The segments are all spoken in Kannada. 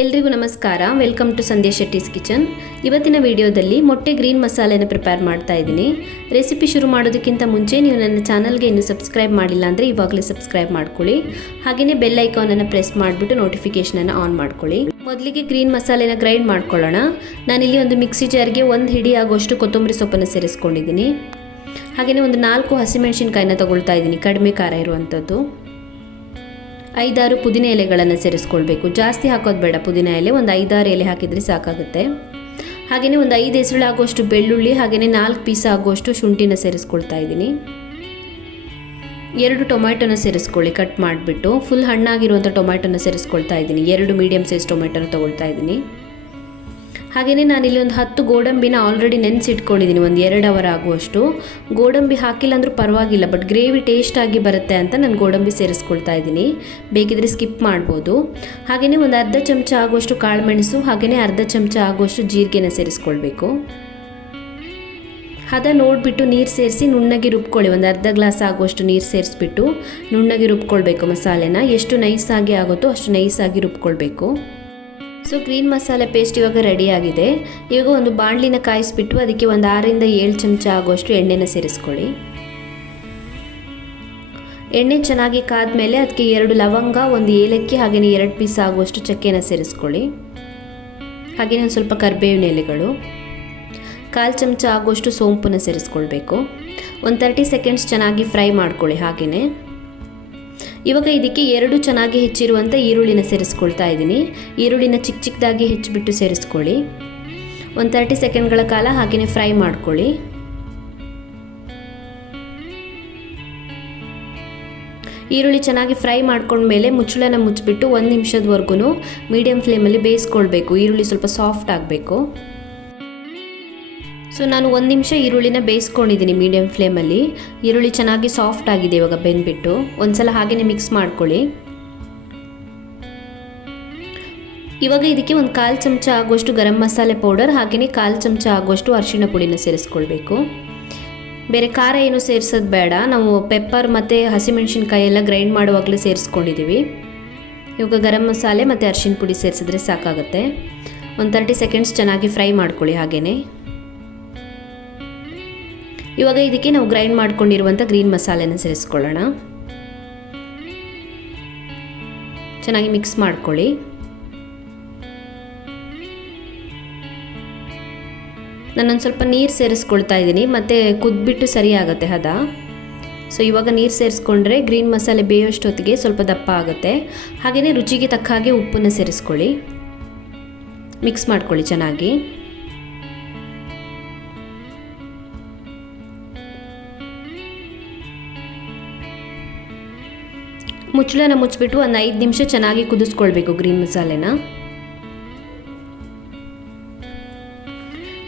ಎಲ್ರಿಗೂ ನಮಸ್ಕಾರ. Welcome to Sandhya Shetty's kitchen. ಇವತ್ತಿನ ವಿಡಿಯೋದಲ್ಲಿ ಮೊಟ್ಟೆ ಗ್ರೀನ್ ಮಸಾಲೆನ ಪ್ರಿಪೇರ್ ಮಾಡ್ತಾ ಇದ್ದೀನಿ. ರೆಸಿಪಿ ಶುರು ಮಾಡೋದಕ್ಕಿಂತ ಮುಂಚೆ ನೀವು ನನ್ನ ಚಾನಲ್ಗೆ ಇನ್ನೂ ಸಬ್ಸ್ಕ್ರೈಬ್ ಮಾಡಿಲ್ಲ ಅಂದರೆ ಇವಾಗಲೇ ಸಬ್ಸ್ಕ್ರೈಬ್ ಮಾಡ್ಕೊಳ್ಳಿ. ಹಾಗೆಯೇ ಬೆಲ್ ಐಕಾನನ್ನು ಪ್ರೆಸ್ ಮಾಡಿಬಿಟ್ಟು ನೋಟಿಫಿಕೇಷನನ್ನು ಆನ್ ಮಾಡ್ಕೊಳ್ಳಿ. ಮೊದಲಿಗೆ ಗ್ರೀನ್ ಮಸಾಲೆನ ಗ್ರೈಂಡ್ ಮಾಡ್ಕೊಳ್ಳೋಣ. ನಾನಿಲ್ಲಿ ಒಂದು ಮಿಕ್ಸಿ ಜಾರ್ಗೆ 1 ಹಿಡಿ ಆಗೋಷ್ಟು ಕೊತ್ತಂಬರಿ ಸೊಪ್ಪನ್ನು ಸೇರಿಸ್ಕೊಂಡಿದ್ದೀನಿ. ಹಾಗೆಯೇ ಒಂದು 4 ಹಸಿಮೆಣಸಿನಕಾಯಿನ ತಗೊಳ್ತಾ ಇದ್ದೀನಿ, ಕಡಿಮೆ ಖಾರ ಇರುವಂಥದ್ದು. 5-6 ಪುದೀನ ಎಲೆಗಳನ್ನು ಸೇರಿಸ್ಕೊಳ್ಬೇಕು. ಜಾಸ್ತಿ ಹಾಕೋದು ಬೇಡ, ಪುದೀನ ಎಲೆ ಒಂದು 5-6 ಎಲೆ ಹಾಕಿದರೆ ಸಾಕಾಗುತ್ತೆ. ಹಾಗೆಯೇ ಒಂದು 5 ಹೆಸರು ಆಗುವಷ್ಟು ಬೆಳ್ಳುಳ್ಳಿ, ಹಾಗೆಯೇ 4 ಪೀಸ್ ಆಗುವಷ್ಟು ಶುಂಠಿನ ಸೇರಿಸ್ಕೊಳ್ತಾ ಇದ್ದೀನಿ. 2 ಟೊಮ್ಯಾಟೊನ ಸೇರಿಸ್ಕೊಳ್ಳಿ, ಕಟ್ ಮಾಡಿಬಿಟ್ಟು. ಫುಲ್ ಹಣ್ಣಾಗಿರುವಂಥ ಟೊಮ್ಯಾಟೊನ ಸೇರಿಸ್ಕೊಳ್ತಾ ಇದ್ದೀನಿ. 2 ಮೀಡಿಯಮ್ ಸೈಜ್ ಟೊಮ್ಯಾಟೊನ ತೊಗೊಳ್ತಾ ಇದ್ದೀನಿ. ಹಾಗೆಯೇ ನಾನಿಲ್ಲಿ ಒಂದು 10 ಗೋಡಂಬಿನ ಆಲ್ರೆಡಿ ನೆನೆಸಿಟ್ಕೊಂಡಿದ್ದೀನಿ, ಒಂದು 2 ಅವರ್ ಆಗುವಷ್ಟು. ಗೋಡಂಬಿ ಹಾಕಿಲ್ಲ ಅಂದರೂ ಪರವಾಗಿಲ್ಲ, ಬಟ್ ಗ್ರೇವಿ ಟೇಸ್ಟಾಗಿ ಬರುತ್ತೆ ಅಂತ ನಾನು ಗೋಡಂಬಿ ಸೇರಿಸ್ಕೊಳ್ತಾ ಇದ್ದೀನಿ. ಬೇಕಿದ್ರೆ ಸ್ಕಿಪ್ ಮಾಡ್ಬೋದು. ಹಾಗೆಯೇ ಒಂದು ಅರ್ಧ ಚಮಚ ಆಗುವಷ್ಟು ಕಾಳುಮೆಣಸು, ಹಾಗೆಯೇ ಅರ್ಧ ಚಮಚ ಆಗುವಷ್ಟು ಜೀರಿಗೆನ ಸೇರಿಸ್ಕೊಳ್ಬೇಕು. ಹದ ನೋಡಿಬಿಟ್ಟು ನೀರು ಸೇರಿಸಿ ನುಣ್ಣಗೆ ರುಬ್ಕೊಳ್ಳಿ. ಒಂದು ಅರ್ಧ ಗ್ಲಾಸ್ ಆಗುವಷ್ಟು ನೀರು ಸೇರಿಸ್ಬಿಟ್ಟು ನುಣ್ಣಗೆ ರುಬ್ಕೊಳ್ಬೇಕು ಮಸಾಲೆನ. ಎಷ್ಟು ನೈಸಾಗಿ ಆಗುತ್ತೋ ಅಷ್ಟು ನೈಸಾಗಿ ರುಬ್ಕೊಳ್ಬೇಕು. ಸೊ ಗ್ರೀನ್ ಮಸಾಲೆ ಪೇಸ್ಟ್ ಇವಾಗ ರೆಡಿ ಆಗಿದೆ. ಇವಾಗ ಒಂದು ಬಾಣಲಿನ ಕಾಯಿಸ್ಬಿಟ್ಟು ಅದಕ್ಕೆ ಒಂದು 6-7 ಚಮಚ ಆಗುವಷ್ಟು ಎಣ್ಣೆನ ಸೇರಿಸ್ಕೊಳ್ಳಿ. ಎಣ್ಣೆ ಚೆನ್ನಾಗಿ ಕಾದ್ಮೇಲೆ ಅದಕ್ಕೆ 2 ಲವಂಗ, 1 ಏಲಕ್ಕಿ, ಹಾಗೆಯೇ 2 ಪೀಸ್ ಆಗುವಷ್ಟು ಚಕ್ಕೆನ ಸೇರಿಸ್ಕೊಳ್ಳಿ. ಹಾಗೆಯೇ ಒಂದು ಸ್ವಲ್ಪ ಕರಿಬೇವಿನ ಎಲೆಗಳು, 1/4 ಚಮಚ ಆಗುವಷ್ಟು ಸೋಂಪನ್ನು ಸೇರಿಸ್ಕೊಳ್ಬೇಕು. ಒಂದು 30 ಸೆಕೆಂಡ್ಸ್ ಚೆನ್ನಾಗಿ ಫ್ರೈ ಮಾಡ್ಕೊಳ್ಳಿ. ಹಾಗೆಯೇ ಇವಾಗ ಇದಕ್ಕೆ 2 ಚೆನ್ನಾಗಿ ಹೆಚ್ಚಿರುವಂಥ ಈರುಳ್ಳಿನ ಸೇರಿಸ್ಕೊಳ್ತಾ ಇದ್ದೀನಿ. ಈರುಳ್ಳಿನ ಚಿಕ್ಕ ಚಿಕ್ಕದಾಗಿ ಹೆಚ್ಚಿಬಿಟ್ಟು ಸೇರಿಸ್ಕೊಳ್ಳಿ. ಒಂದು 30 ಸೆಕೆಂಡ್ಗಳ ಕಾಲ ಹಾಗೆಯೇ ಫ್ರೈ ಮಾಡ್ಕೊಳ್ಳಿ. ಈರುಳ್ಳಿ ಚೆನ್ನಾಗಿ ಫ್ರೈ ಮಾಡ್ಕೊಂಡ್ಮೇಲೆ ಮುಚ್ಚಳನ ಮುಚ್ಚಿಬಿಟ್ಟು 1 ನಿಮಿಷದವರೆಗೂ ಮೀಡಿಯಮ್ ಫ್ಲೇಮಲ್ಲಿ ಬೇಯಿಸ್ಕೊಳ್ಬೇಕು. ಈರುಳ್ಳಿ ಸ್ವಲ್ಪ ಸಾಫ್ಟ್ ಆಗಬೇಕು. ಸೊ ನಾನು 1 ನಿಮಿಷ ಈರುಳ್ಳಿನ ಬೇಯಿಸ್ಕೊಂಡಿದ್ದೀನಿ ಮೀಡಿಯಮ್ ಫ್ಲೇಮಲ್ಲಿ. ಈರುಳ್ಳಿ ಚೆನ್ನಾಗಿ ಸಾಫ್ಟ್ ಆಗಿದೆ ಇವಾಗ ಬೆಂದ್ಬಿಟ್ಟು. ಒಂದ್ಸಲ ಹಾಗೆಯೇ ಮಿಕ್ಸ್ ಮಾಡ್ಕೊಳ್ಳಿ. ಇವಾಗ ಇದಕ್ಕೆ ಒಂದು 1/4 ಚಮಚ ಆಗುವಷ್ಟು ಗರಂ ಮಸಾಲೆ ಪೌಡರ್, ಹಾಗೆಯೇ 1/4 ಚಮಚ ಆಗುವಷ್ಟು ಅರಿಶಿಣ ಪುಡಿನ ಸೇರಿಸ್ಕೊಳ್ಬೇಕು. ಬೇರೆ ಖಾರ ಏನು ಸೇರಿಸೋದು ಬೇಡ, ನಾವು ಪೆಪ್ಪರ್ ಮತ್ತು ಹಸಿಮೆಣಸಿನ್ಕಾಯಿ ಎಲ್ಲ ಗ್ರೈಂಡ್ ಮಾಡುವಾಗಲೇ ಸೇರಿಸ್ಕೊಂಡಿದ್ದೀವಿ. ಇವಾಗ ಗರಂ ಮಸಾಲೆ ಮತ್ತು ಅರಿಶಿಣ ಪುಡಿ ಸೇರಿಸಿದ್ರೆ ಸಾಕಾಗುತ್ತೆ. ಒಂದು 30 ಸೆಕೆಂಡ್ಸ್ ಚೆನ್ನಾಗಿ ಫ್ರೈ ಮಾಡ್ಕೊಳ್ಳಿ. ಹಾಗೆಯೇ ಇವಾಗ ಇದಕ್ಕೆ ನಾವು ಗ್ರೈಂಡ್ ಮಾಡ್ಕೊಂಡಿರುವಂಥ ಗ್ರೀನ್ ಮಸಾಲೆನ ಸೇರಿಸ್ಕೊಳ್ಳೋಣ. ಚೆನ್ನಾಗಿ ಮಿಕ್ಸ್ ಮಾಡ್ಕೊಳ್ಳಿ. ನಾನೊಂದು ಸ್ವಲ್ಪ ನೀರು ಸೇರಿಸ್ಕೊಳ್ತಾ ಇದ್ದೀನಿ, ಮತ್ತು ಕುದ್ಬಿಟ್ಟು ಸರಿ ಆಗುತ್ತೆ ಹದ. ಸೊ ಇವಾಗ ನೀರು ಸೇರಿಸ್ಕೊಂಡ್ರೆ ಗ್ರೀನ್ ಮಸಾಲೆ ಬೇಯೋಷ್ಟೊತ್ತಿಗೆ ಸ್ವಲ್ಪ ದಪ್ಪ ಆಗುತ್ತೆ. ಹಾಗೆಯೇ ರುಚಿಗೆ ತಕ್ಕ ಹಾಗೆ ಉಪ್ಪನ್ನು ಸೇರಿಸ್ಕೊಳ್ಳಿ. ಮಿಕ್ಸ್ ಮಾಡ್ಕೊಳ್ಳಿ ಚೆನ್ನಾಗಿ. ಮುಚ್ಚಳನ ಮುಚ್ಚಿಬಿಟ್ಟು ಒಂದು 5 ನಿಮಿಷ ಚೆನ್ನಾಗಿ ಕುದಿಸ್ಕೊಳ್ಬೇಕು ಗ್ರೀನ್ ಮಸಾಲೆನ.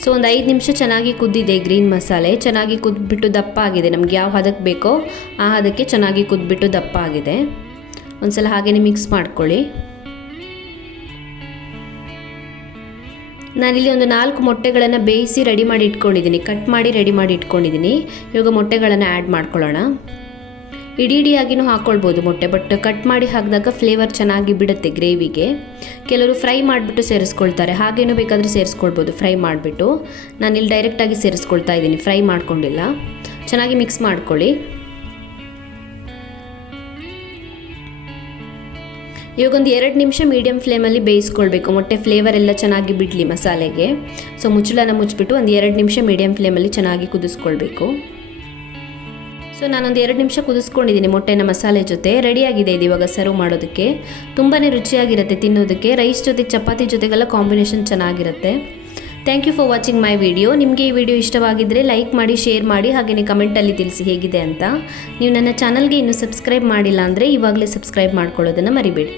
ಸೊ ಒಂದು 5 ನಿಮಿಷ ಚೆನ್ನಾಗಿ ಕುದ್ದಿದೆ ಗ್ರೀನ್ ಮಸಾಲೆ. ಚೆನ್ನಾಗಿ ಕುದ್ಬಿಟ್ಟು ದಪ್ಪ ಆಗಿದೆ. ನಮ್ಗೆ ಯಾವ ಹದಕ್ಕೆ ಬೇಕೋ ಆ ಹದಕ್ಕೆ ಚೆನ್ನಾಗಿ ಕುದ್ಬಿಟ್ಟು ದಪ್ಪ ಆಗಿದೆ. ಒಂದ್ಸಲ ಹಾಗೆಯೇ ಮಿಕ್ಸ್ ಮಾಡ್ಕೊಳ್ಳಿ. ನಾನಿಲ್ಲಿ ಒಂದು 4 ಮೊಟ್ಟೆಗಳನ್ನು ಬೇಯಿಸಿ ರೆಡಿ ಮಾಡಿ ಇಟ್ಕೊಂಡಿದ್ದೀನಿ, ಕಟ್ ಮಾಡಿ ರೆಡಿ ಮಾಡಿ ಇಟ್ಕೊಂಡಿದ್ದೀನಿ. ಇವಾಗ ಮೊಟ್ಟೆಗಳನ್ನು ಆ್ಯಡ್ ಮಾಡ್ಕೊಳ್ಳೋಣ. ಇಡಿಯಾಗಿನೂ ಹಾಕ್ಕೊಳ್ಬೋದು ಮೊಟ್ಟೆ, ಬಟ್ ಕಟ್ ಮಾಡಿ ಹಾಕಿದಾಗ ಫ್ಲೇವರ್ ಚೆನ್ನಾಗಿ ಬಿಡುತ್ತೆ ಗ್ರೇವಿಗೆ. ಕೆಲವರು ಫ್ರೈ ಮಾಡಿಬಿಟ್ಟು ಸೇರಿಸ್ಕೊಳ್ತಾರೆ, ಹಾಗೇನೂ ಬೇಕಾದರೆ ಸೇರಿಸ್ಕೊಳ್ಬೋದು ಫ್ರೈ ಮಾಡಿಬಿಟ್ಟು. ನಾನಿಲ್ಲಿ ಡೈರೆಕ್ಟಾಗಿ ಸೇರಿಸ್ಕೊಳ್ತಾ ಇದ್ದೀನಿ, ಫ್ರೈ ಮಾಡ್ಕೊಂಡಿಲ್ಲ. ಚೆನ್ನಾಗಿ ಮಿಕ್ಸ್ ಮಾಡ್ಕೊಳ್ಳಿ. ಇವಾಗೊಂದು 2 ನಿಮಿಷ ಮೀಡಿಯಮ್ ಫ್ಲೇಮಲ್ಲಿ ಬೇಯಿಸ್ಕೊಳ್ಬೇಕು. ಮೊಟ್ಟೆ ಫ್ಲೇವರ್ ಎಲ್ಲ ಚೆನ್ನಾಗಿ ಬಿಡಲಿ ಮಸಾಲೆಗೆ. ಸೊ ಮುಚ್ಚಳನ ಮುಚ್ಚಿಬಿಟ್ಟು ಒಂದು 2 ನಿಮಿಷ ಮೀಡಿಯಮ್ ಫ್ಲೇಮಲ್ಲಿ ಚೆನ್ನಾಗಿ ಕುದಿಸ್ಕೊಳ್ಬೇಕು. ಸೊ ನಾನೊಂದು 2 ನಿಮಿಷ ಕುದಿಸ್ಕೊಂಡಿದ್ದೀನಿ ಮೊಟ್ಟೆನ ಮಸಾಲೆ ಜೊತೆ. ರೆಡಿಯಾಗಿದೆ ಇದು ಇವಾಗ ಸರ್ವ್ ಮಾಡೋದಕ್ಕೆ. ತುಂಬಾ ರುಚಿಯಾಗಿರುತ್ತೆ ತಿನ್ನೋದಕ್ಕೆ. ರೈಸ್ ಜೊತೆ, ಚಪಾತಿ ಜೊತೆಗೆಲ್ಲ ಕಾಂಬಿನೇಷನ್ ಚೆನ್ನಾಗಿರುತ್ತೆ. Thank you for watching my video. ನಿಮಗೆ ಈ ವಿಡಿಯೋ ಇಷ್ಟವಾಗಿದ್ದರೆ ಲೈಕ್ ಮಾಡಿ, ಶೇರ್ ಮಾಡಿ, ಹಾಗೆಯೇ ಕಮೆಂಟಲ್ಲಿ ತಿಳಿಸಿ ಹೇಗಿದೆ ಅಂತ. ನೀವು ನನ್ನ ಚಾನಲ್ಗೆ ಇನ್ನೂ ಸಬ್ಸ್ಕ್ರೈಬ್ ಮಾಡಿಲ್ಲ ಅಂದರೆ ಇವಾಗಲೇ ಸಬ್ಸ್ಕ್ರೈಬ್ ಮಾಡ್ಕೊಳ್ಳೋದನ್ನು ಮರಿಬೇಡಿ.